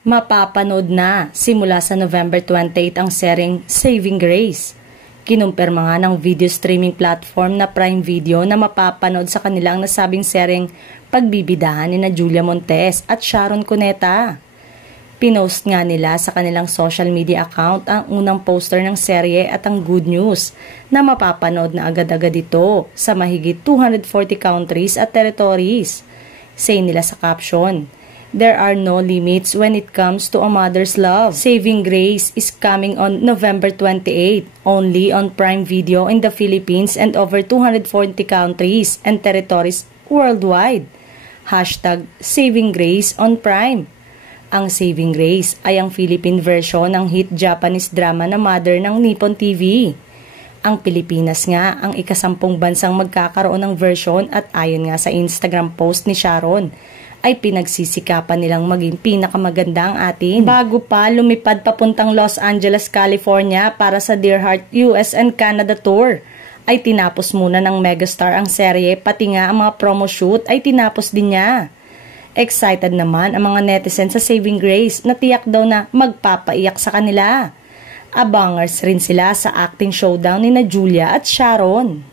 Mapapanood na simula sa November 28 ang seryeng Saving Grace. Kinumpirma nga ng video streaming platform na Prime Video na mapapanood sa kanila ang nasabing seryeng pagbibidahan ni Julia Montes at Sharon Cuneta. Pinost nga nila sa kanilang social media account ang unang poster ng serye at ang good news na mapapanood na agad-agad ito sa mahigit 240 countries at territories. Say nila sa caption, "There are no limits when it comes to a mother's love. Saving Grace is coming on November 28, only on Prime Video in the Philippines and over 240 countries and territories worldwide. #Saving Grace on Prime." Ang Saving Grace ay ang Philippine version ng hit Japanese drama na Mother ng Nippon TV. Ang Pilipinas nga ang ika-10 bansang magkakaroon ng version at ayon nga sa Instagram post ni Sharon, ay pinagsisikapan nilang maging pinakamaganda ang atin. Bago pa lumipad papuntang Los Angeles, California para sa Dear Heart US and Canada Tour, ay tinapos muna ng megastar ang serye pati nga ang mga promo shoot ay tinapos din niya. Excited naman ang mga netizens sa Saving Grace na tiyak daw na magpapaiyak sa kanila. Abangers rin sila sa acting showdown ni Julia at Sharon.